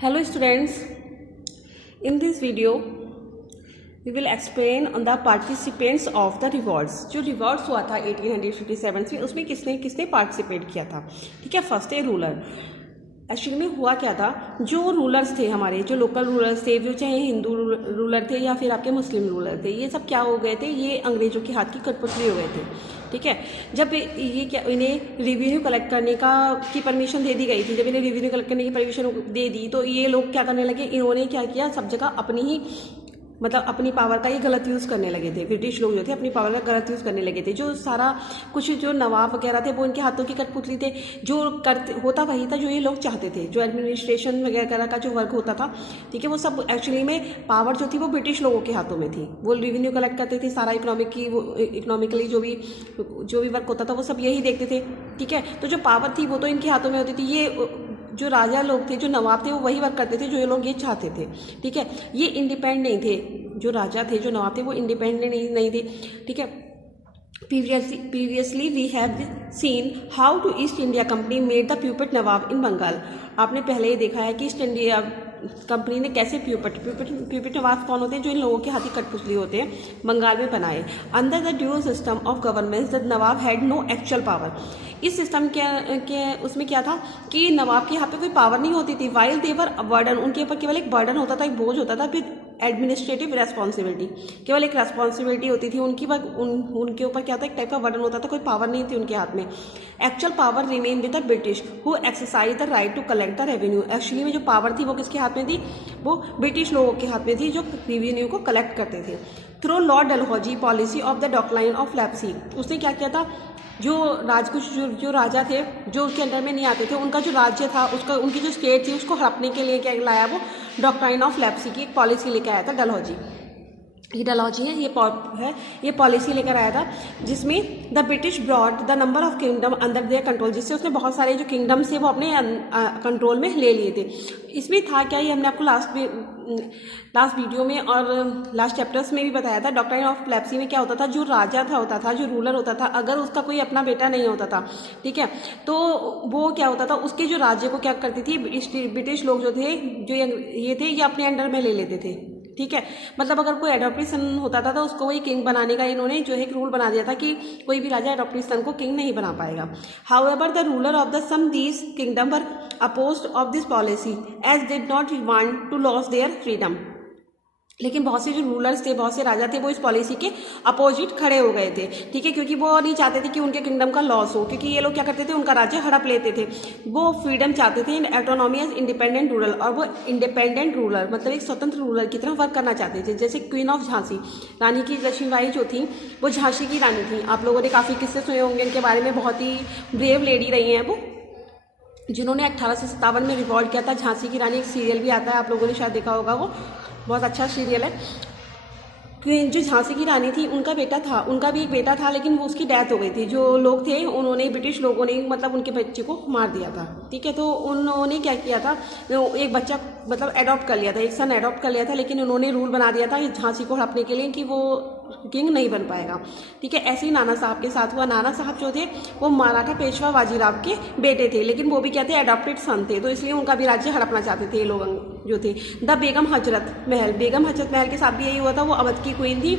Hello students, in this video we will explain on the participants of the revolts। जो revolts हुआ था 1857 में, उसमें किसने किसने पार्टिसिपेट किया था। ठीक है, फर्स्ट है रूलर। एक्चुअली में हुआ क्या था, जो रूलर्स थे हमारे, जो लोकल रूलर्स थे, वो चाहे हिंदू रूलर थे या फिर आपके मुस्लिम रूलर थे, ये सब क्या हो गए थे, ये अंग्रेजों के हाथ की कठपुतली हो गए थे। ठीक है, जब ये क्या इन्हें रेवेन्यू कलेक्ट करने की परमिशन दे दी गई थी, जब इन्हें रेवेन्यू कलेक्ट करने की परमिशन दे दी तो ये लोग क्या करने लगे, इन्होंने क्या किया, सब जगह अपनी ही अपनी पावर का ये गलत यूज़ करने लगे थे। ब्रिटिश लोग जो थे अपनी पावर का गलत यूज़ करने लगे थे। जो सारा कुछ जो नवाब वगैरह थे वो इनके हाथों की कठपुतली थे। जो करते होता वही था जो ये लोग चाहते थे। जो एडमिनिस्ट्रेशन वगैरह का जो वर्क होता था, ठीक है, वो सब एक्चुअली में पावर जो थी वो ब्रिटिश लोगों के हाथों में थी। वो रेवेन्यू कलेक्ट करते थे, सारा इकोनॉमिकली जो भी वर्क होता था वो सब यही देखते थे। ठीक है, तो जो पावर थी वो तो इनके हाथों में होती थी। ये जो राजा लोग थे, जो नवाब थे, वो वही वर्क करते थे जो ये लोग ये चाहते थे। ठीक है, ये इंडिपेंडेंट नहीं थे। जो राजा थे, जो नवाब थे, वो इंडिपेंडेंट नहीं थे। ठीक है, previously we have seen how to East India Company made the puppet nawab in Bengal. आपने पहले ही देखा है कि ईस्ट इंडिया कंपनी ने कैसे प्यूपेट नवाब कौन होते हैं, जो इन लोगों के हाथी कठपुतली होते हैं, बंगाल में बनाए। Under the dual system of government the nawab had no actual power. इस सिस्टम के उसमें क्या था कि नवाब के यहाँ पे कोई पावर नहीं होती थी। वाइल देवर बर्डन, उनके ऊपर केवल एक बर्डन होता था, एक बोझ होता था, फिर एडमिनिस्ट्रेटिव रेस्पॉन्सिबिलिटी, केवल एक रेस्पॉन्सिबिलिटी होती थी उनकी। उनके ऊपर क्या था, एक टाइप का बर्डन होता था, कोई पावर नहीं थी उनके हाथ में। Actual power remain with the British who exercise the right to collect the revenue. Actually में जो पावर थी वो किसके हाथ में थी, वो ब्रिटिश लोगों के हाथ में थी, जो रेवेन्यू को कलेक्ट करते थे। Through Lord Dalhousie policy of the doctrine of lapse, उसने क्या किया था, जो जो राजा थे, जो उसके अंडर में नहीं आते थे, उनका जो राज्य था, उसका उनकी जो स्टेट थी, उसको हड़पने के लिए क्या लाया, वो डॉक्ट्राइन ऑफ लेप्सी की एक पॉलिसी लेकर आया था डलहौजी। ये डलहौजी है, ये पॉलिसी लेकर आया था, जिसमें the British brought the number of kingdom under their control, जिससे उसने बहुत सारे जो किंगडम्स थे वो अपने कंट्रोल में ले लिए थे। इसमें था क्या, ये हमने आपको लास्ट वीडियो में और लास्ट चैप्टर्स में भी बताया था। डॉक्ट्राइन ऑफ लेप्सी में क्या होता था, जो राजा होता था, जो रूलर होता था, अगर उसका कोई अपना बेटा नहीं होता था, ठीक है, तो वो क्या होता था, उसके जो राज्य को क्या करती थी ब्रिटिश लोग जो थे, जो ये थे, ये अपने अंडर में ले लेते थे। ठीक है, अगर कोई एडॉप्टेड सन होता था तो उसको वही किंग बनाने का इन्होंने जो एक रूल बना दिया था कि कोई भी राजा एडॉप्टेड सन को किंग नहीं बना पाएगा। However the ruler of the some these kingdom were opposed of this policy as did not want to loss their freedom. लेकिन बहुत से जो रूलर्स थे, बहुत से राजा थे, वो इस पॉलिसी के अपोजिट खड़े हो गए थे। ठीक है, क्योंकि वो नहीं चाहते थे कि उनके किंगडम का लॉस हो, क्योंकि ये लोग क्या करते थे, उनका राज्य हड़प लेते थे। वो फ्रीडम चाहते थे, ऑटोनॉमी एज इंडिपेंडेंट रूलर, और वो इंडिपेंडेंट रूलर एक स्वतंत्र रूलर की तरह वर्क करना चाहते थे। जैसे क्वीन ऑफ झांसी, रानी की लक्ष्मीबाई जो थी, वो झांसी की रानी थी। आप लोगों ने काफ़ी किस्से सुने होंगे इनके बारे में, बहुत ही ब्रेव लेडी रही हैं वो, जिन्होंने 1857 में रिवॉल्ट किया था। झांसी की रानी एक सीरियल भी आता है, आप लोगों ने शायद देखा होगा, वो बहुत अच्छा सीरियल है। क्वीन जो झांसी की रानी थी, उनका भी एक बेटा था, लेकिन वो उसकी डेथ हो गई थी। जो लोग थे उन्होंने, ब्रिटिश लोगों ने उनके बच्चे को मार दिया था। ठीक है, तो उन्होंने क्या किया था, एक बच्चा अडॉप्ट कर लिया था, एक सन अडॉप्ट कर लिया था, लेकिन उन्होंने रूल बना दिया था झांसी को हड़पने के लिए कि वो किंग नहीं बन पाएगा। ठीक है, ऐसे ही नाना साहब के साथ हुआ। नाना साहब जो थे वो मराठा पेशवा बाजीराव के बेटे थे, लेकिन वो भी क्या थे, अडॉप्टेड सन थे, तो इसलिए उनका भी राज्य हड़पना चाहते थे ये लोग जो थे। द बेगम हजरत महल के साथ भी यही हुआ था। वो अवध की क्वीन थी।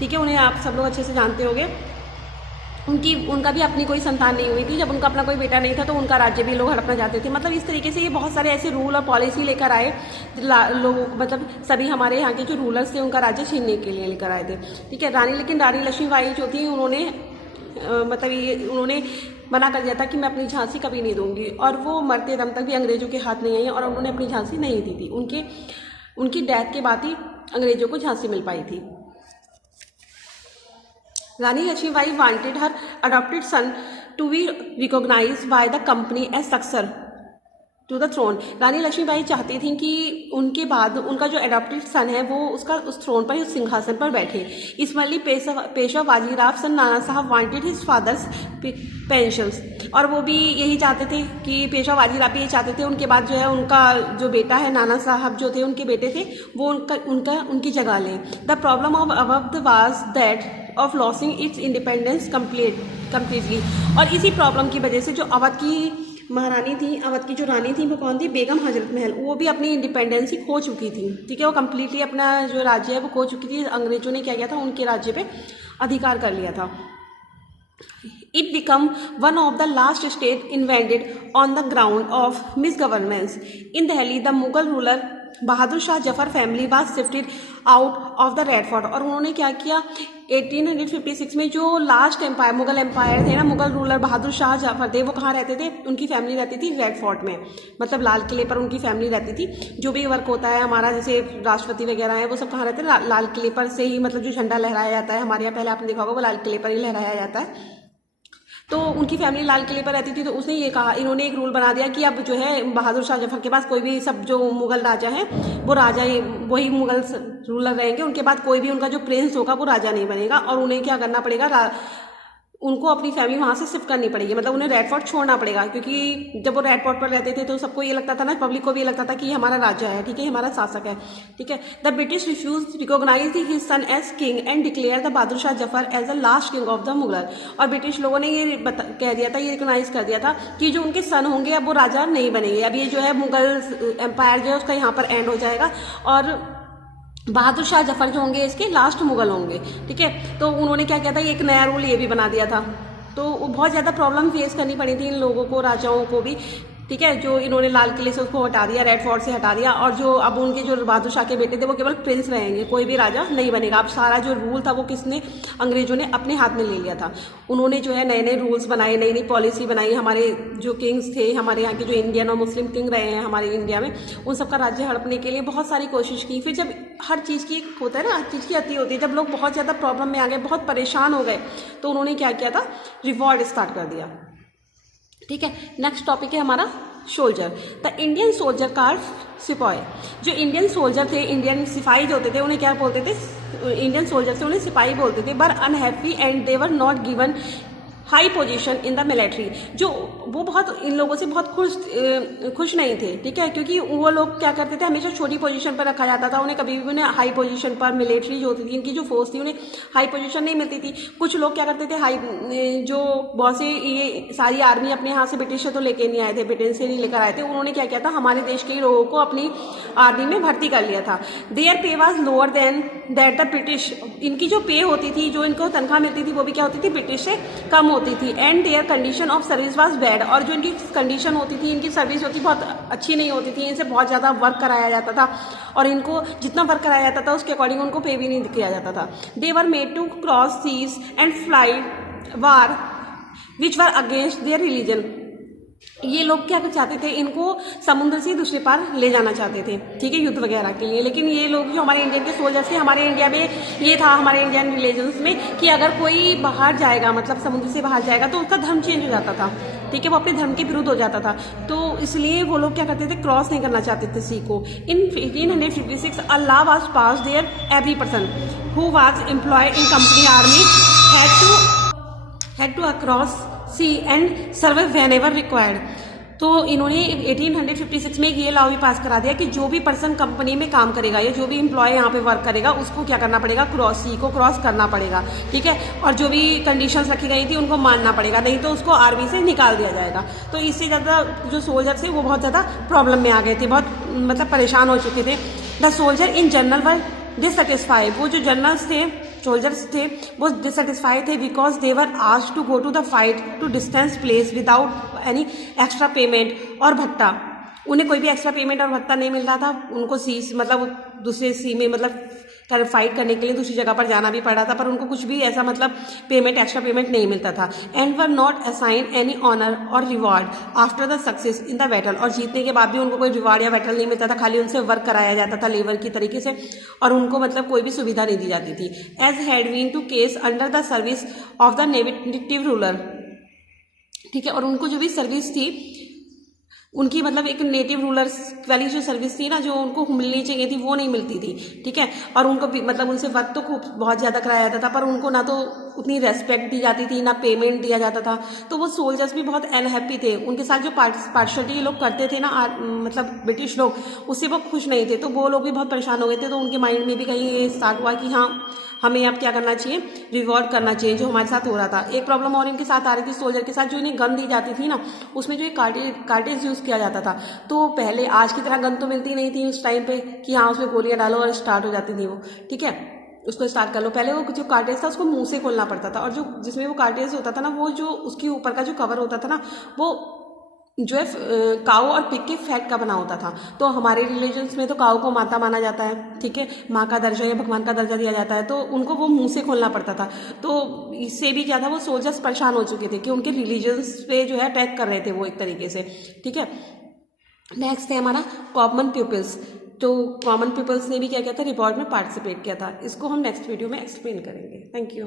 ठीक है, उन्हें आप सब लोग अच्छे से जानते होंगे। उनका भी अपनी कोई संतान नहीं हुई थी। जब उनका अपना कोई बेटा नहीं था तो उनका राज्य भी लोग हड़पना चाहते थे। इस तरीके से ये बहुत सारे ऐसे रूल और पॉलिसी लेकर आए, लोग सभी हमारे यहाँ के जो रूलर्स थे उनका राज्य छीनने के लिए लेकर आए थे। ठीक है, लेकिन रानी लक्ष्मीबाई जो थी, उन्होंने उन्होंने मना कर दिया था कि मैं अपनी झांसी कभी नहीं दूंगी, और वो मरते दम तक भी अंग्रेजों के हाथ नहीं आई और उन्होंने अपनी झांसी नहीं दी थी। उनकी डेथ के बाद ही अंग्रेजों को झांसी मिल पाई थी। Rani Lakshmibai wanted her adopted son to be recognised by the company as successor to the throne. Rani Lakshmibai चाहती थी कि उनके बाद उनका जो एडॉप्टेड सन है वो उस थ्रोन पर, उस सिंहासन पर बैठे। इसमली पेशवा बाजीराव सन नाना साहब वांटेड हिज फादर्स पेंशंस, और वो भी यही चाहते थे कि पेशवा बाजीराव भी ये चाहते थे उनके बाद जो है उनका जो बेटा है, नाना साहब जो थे, उनके बेटे थे, वो उनकी जगह लें। The problem of Awadh was that of losing it's independence completely, और इसी प्रॉब्लम की वजह से जो अवध की महारानी थी, अवध की जो रानी थी वो कौन थी, बेगम हजरत महल, वो भी अपनी इंडिपेंडेंसी खो चुकी थी। ठीक है, वो कम्प्लीटली अपना जो राज्य है वो खो चुकी थी। अंग्रेजों ने क्या किया था, उनके राज्य पे अधिकार कर लिया था। It became one of the last states invaded on the ground of misgovernance. In Delhi, the Mughal ruler Bahadur Shah Zafar family was shifted out of the red fort. और उन्होंने क्या किया, 1856 में जो लास्ट एम्पायर, मुगल एम्पायर थे ना, मुगल रूलर बहादुर शाह जफर थे, वो कहाँ रहते थे, उनकी फैमिली रहती थी रेड फोर्ट में, मतलब लाल किले पर उनकी फैमिली रहती थी। जो भी वर्क होता है हमारा, जैसे राष्ट्रपति वगैरह है, वो सब कहाँ रहते हैं, लाल किले पर से ही, मतलब जो झंडा लहराया जाता है हमारे यहाँ, पहले आपने देखा होगा वो लाल किले पर ही लहराया जाता है। तो उनकी फैमिली लाल किले पर रहती थी। तो उसने ये कहा, इन्होंने एक रूल बना दिया कि अब जो है बहादुर शाह जफर के पास कोई भी, सब जो मुगल राजा हैं वो राजा वही मुगल रूलर रहेंगे, उनके बाद कोई भी उनका जो प्रिंस होगा वो राजा नहीं बनेगा। और उन्हें क्या करना पड़ेगा, उनको अपनी फैमिली वहाँ से शिफ्ट करनी पड़ेगी, मतलब उन्हें रेड फोर्ट छोड़ना पड़ेगा। क्योंकि जब वो रेड फोर्ट पर रहते थे तो सबको ये लगता था ना, पब्लिक को भी ये लगता था कि ये हमारा राजा है, ठीक है, हमारा शासक है। ठीक है, the British refuse recognise his son as king and declare the Bahadur Shah Zafar as the last king of the Mughal. और ब्रिटिश लोगों ने ये कह दिया था, ये रिकॉग्नाइज कर दिया था कि जो उनके सन होंगे अब वो राजा नहीं बनेंगे, अब ये जो है मुगल एम्पायर जो है उसका यहाँ पर एंड हो जाएगा और बहादुर शाह जफर जो होंगे इसके लास्ट मुगल होंगे। ठीक है, तो उन्होंने क्या किया था, एक नया रूल ये भी बना दिया था। तो बहुत ज़्यादा प्रॉब्लम फेस करनी पड़ी थी इन लोगों को, राजाओं को भी। ठीक है, जो इन्होंने लाल किले से उसको हटा दिया, रेड फोर्ट से हटा दिया, और जो अब उनके जो बहादुर शाह के बेटे थे वो केवल प्रिंस रहेंगे, कोई भी राजा नहीं बनेगा। अब सारा जो रूल था वो किसने, अंग्रेजों ने अपने हाथ में ले लिया था। उन्होंने जो है नए नए रूल्स बनाए, नई नई पॉलिसी बनाई। हमारे जो किंग्स थे, हमारे यहाँ के जो इंडियन और मुस्लिम किंग रहे हैं हमारे इंडिया में, उन सबका राज्य हड़पने के लिए बहुत सारी कोशिश की। फिर जब हर चीज़ की होता है ना, हर चीज़ की अति होती है, जब लोग बहुत ज़्यादा प्रॉब्लम में आ गए, बहुत परेशान हो गए, तो उन्होंने क्या किया था, रिवॉल्ट स्टार्ट कर दिया। ठीक है, नेक्स्ट टॉपिक है हमारा soldier. The Indian soldier car सिपाही। जो इंडियन सोल्जर थे, इंडियन सिपाही जो होते थे, उन्हें क्या बोलते थे, इंडियन सोल्जर से उन्हें सिपाही बोलते थे। बर unhappy and they were not given high position in the military. जो वो बहुत इन लोगों से बहुत खुश नहीं थे। ठीक है, क्योंकि वो लोग क्या करते थे, हमेशा छोटी पोजीशन पर रखा जाता था, उन्हें कभी भी उन्हें हाई पोजीशन पर, मिलिट्री जो होती थी इनकी जो फोर्स थी, उन्हें हाई पोजीशन नहीं मिलती थी। कुछ लोग क्या करते थे, हाई जो बहुत से ये सारी आर्मी अपने यहाँ से ब्रिटिश से तो लेके नहीं आए थे, ब्रिटेन से नहीं लेकर आए थे, उन्होंने क्या किया था, हमारे देश के लोगों को अपनी आर्मी में भर्ती कर लिया था। देयर पे was lower than that the British. इनकी जो पे होती थी, जो इनको तनख्वाह मिलती थी, वो भी क्या होती थी, ब्रिटिश से कम होती थी। And there condition of service was bad. और जो इनकी कंडीशन होती थी, इनकी सर्विस होती बहुत अच्छी नहीं होती थी, इनसे बहुत ज़्यादा वर्क कराया जाता था, और इनको जितना वर्क कराया जाता था उसके अकॉर्डिंग उनको पे भी नहीं किया जाता था। They were made to cross seas and flight war which were against their religion. ये लोग क्या चाहते थे, इनको समुद्र से दूसरे पार ले जाना चाहते थे, ठीक है, युद्ध वगैरह के लिए। लेकिन ये लोग जो हमारे इंडियन के सोल्जर्स थे, हमारे इंडिया में ये था, हमारे इंडियन रिलीजन्स में, कि अगर कोई बाहर जाएगा, मतलब समुद्र से बाहर जाएगा, तो उसका धर्म चेंज हो जाता था। ठीक है, वो अपने धर्म के विरुद्ध हो जाता था। तो इसलिए वो लोग क्या करते थे, क्रॉस नहीं करना चाहते थे सी को। In 1856 a law was passed there every person who was employed in company army had to across sea and serve whenever required. तो इन्होंने 1856 में ये लॉ भी पास करा दिया कि जो भी पर्सन कंपनी में काम करेगा या जो भी एम्प्लॉय यहाँ पे वर्क करेगा, उसको क्या करना पड़ेगा, सी को क्रॉस करना पड़ेगा। ठीक है, और जो भी कंडीशंस रखी गई थी उनको मानना पड़ेगा, नहीं तो उसको आर्मी से निकाल दिया जाएगा। तो इससे ज़्यादा जो सोल्जर थे वो बहुत ज़्यादा प्रॉब्लम में आ गए थे, बहुत मतलब परेशान हो चुके थे। The soldier in general were dissatisfy. वो जो जनरल्स थे, सोल्जर्स थे, वो डिससेटिस्फाई थे because they were asked to go to the fight to distance place without any extra payment और भत्ता। उन्हें कोई भी एक्स्ट्रा पेमेंट और भत्ता नहीं मिल रहा था, उनको सी मतलब दूसरे सी में मतलब फाइट करने के लिए दूसरी जगह पर जाना भी पड़ रहा था, पर उनको कुछ भी ऐसा मतलब पेमेंट, एक्स्ट्रा पेमेंट नहीं मिलता था। And were not assign any honour और reward after the success in the battle. और जीतने के बाद भी उनको कोई रिवार्ड या बैटल नहीं मिलता था, खाली उनसे वर्क कराया जाता था लेबर की तरीके से, और उनको मतलब कोई भी सुविधा नहीं दी जाती थी। As had been to case under the service of the native ruler. ठीक है, और उनको जो भी सर्विस थी उनकी, मतलब एक नेटिव रूलर्स वाली जो सर्विस थी ना, जो उनको मिलनी चाहिए थी, वो नहीं मिलती थी। ठीक है, और उनको भी मतलब उनसे वर्क तो खूब बहुत ज़्यादा कराया जाता था, पर उनको ना तो उतनी रेस्पेक्ट दी जाती थी, ना पेमेंट दिया जाता था। तो वो सोल्जर्स भी बहुत अनहैप्पी थे, उनके साथ जो पार्शलिटी ये लोग करते थे ना, मतलब ब्रिटिश लोग, उससे वो खुश नहीं थे। तो वो लोग भी बहुत परेशान हो गए थे। तो उनके माइंड में भी कहीं ये स्टार्ट हुआ कि हाँ, हमें अब क्या करना चाहिए, रिवॉर्ड करना चाहिए जो हमारे साथ हो रहा था। एक प्रॉब्लम और इनके साथ आ रही थी सोल्जर के साथ, जो इन्हें गन दी जाती थी ना, उसमें जो कार्टेज यूज़ किया जाता था। तो पहले आज की तरह गन तो मिलती नहीं थी उस टाइम पे कि हाँ उसमें गोलियां डालो और स्टार्ट हो जाती थी वो, ठीक है, उसको स्टार्ट कर लो। पहले वो जो कार्टेज था उसको मुंह से खोलना पड़ता था, और जो जिसमें वो कार्टेज होता था ना, वो जो उसके ऊपर का जो कवर होता था ना, वो जो है काऊ और पिग के फैट का बना होता था। तो हमारे रिलीजन्स में तो काऊ को माता माना जाता है, ठीक है, माँ का दर्जा या भगवान का दर्जा दिया जाता है। तो उनको वो मुंह से खोलना पड़ता था। तो इससे भी क्या था, वो सोल्जर्स परेशान हो चुके थे कि उनके रिलीजन्स पे जो है अटैक कर रहे थे वो एक तरीके से, ठीक है। नेक्स्ट है हमारा कॉमन पीपल्स। तो कॉमन पीपल्स ने भी क्या किया था, रिवॉर्ड में पार्टिसिपेट किया था। इसको हम नेक्स्ट वीडियो में एक्सप्लेन करेंगे। Thank you.